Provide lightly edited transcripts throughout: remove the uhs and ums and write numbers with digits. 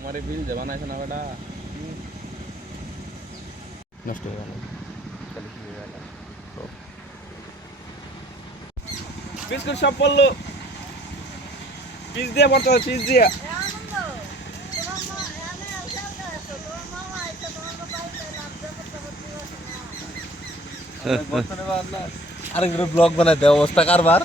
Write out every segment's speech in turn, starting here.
আমার বিল যে বানাইছে না বেটা নষ্ট হয়ে গেল বিস্কুট সব পড়লো পিস দিয়ে পড়তে হবে পিস দিয়ে আরেক ব্লগ বানাই দেয় অবস্থা কারবার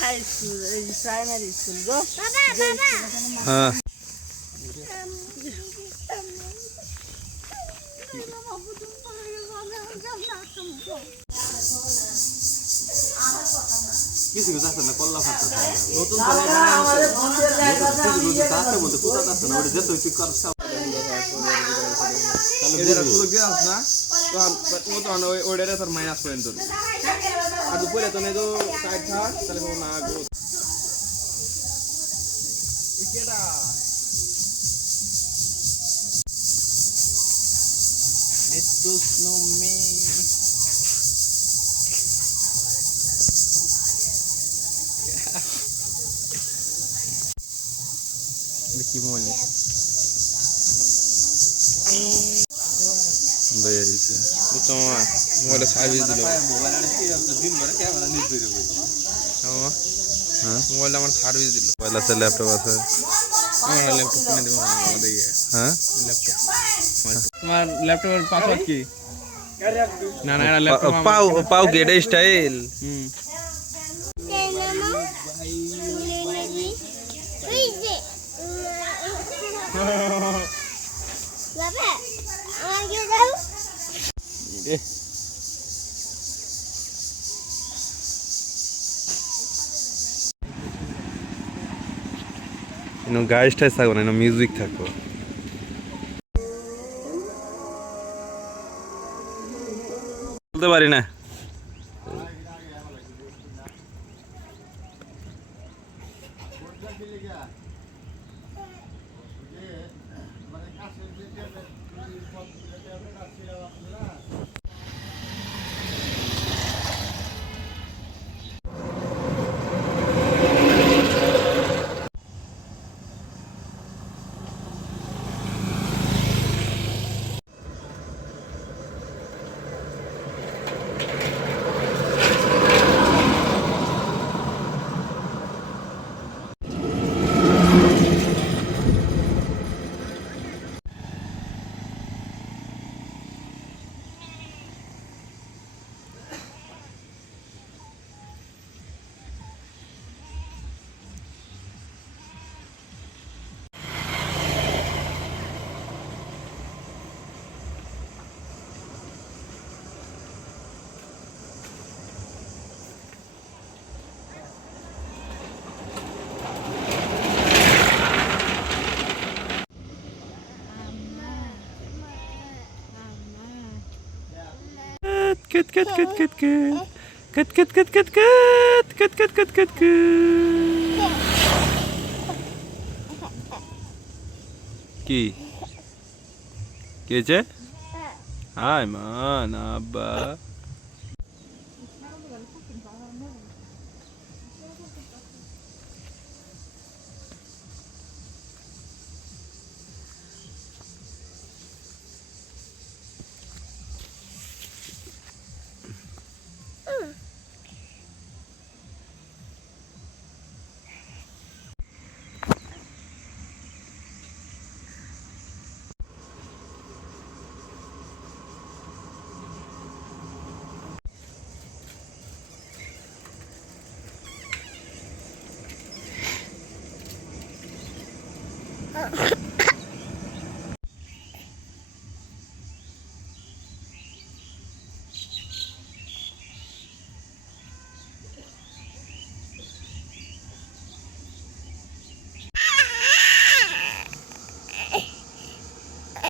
হাই স্কুল প্রাইমারি স্কুল গো হ্যাঁ কিছু কিছু আছে না কল্লা ফাটা নতুন ওইটা তোর মাইনাস করে তোর আর দুপুরে তো নেই তো সাইড থাক তাহলে না গো Estos no me কি মনে বেরিয়েছে তোমার মোবাইলে সার্ভিস দিল হ্যাঁ মোবাইলটা আমার সার্ভিস দিল মোবাইল আছে ল্যাপটপ আছে আমার ল্যাপটপ কিনে দেবো আমাদের হ্যাঁ ল্যাপটপ তোমার ল্যাপটপের পাসওয়ার্ড কি না না এটা ল্যাপটপ পাও পাও গেট স্টাইল গাইজটাই থাকবো না মিউজিক থাকবো বলতে পারি না Kut kut kut kut kut kut kut kut kut kut kut kut kut কি কি হয়েছে হাই মা না আব্বা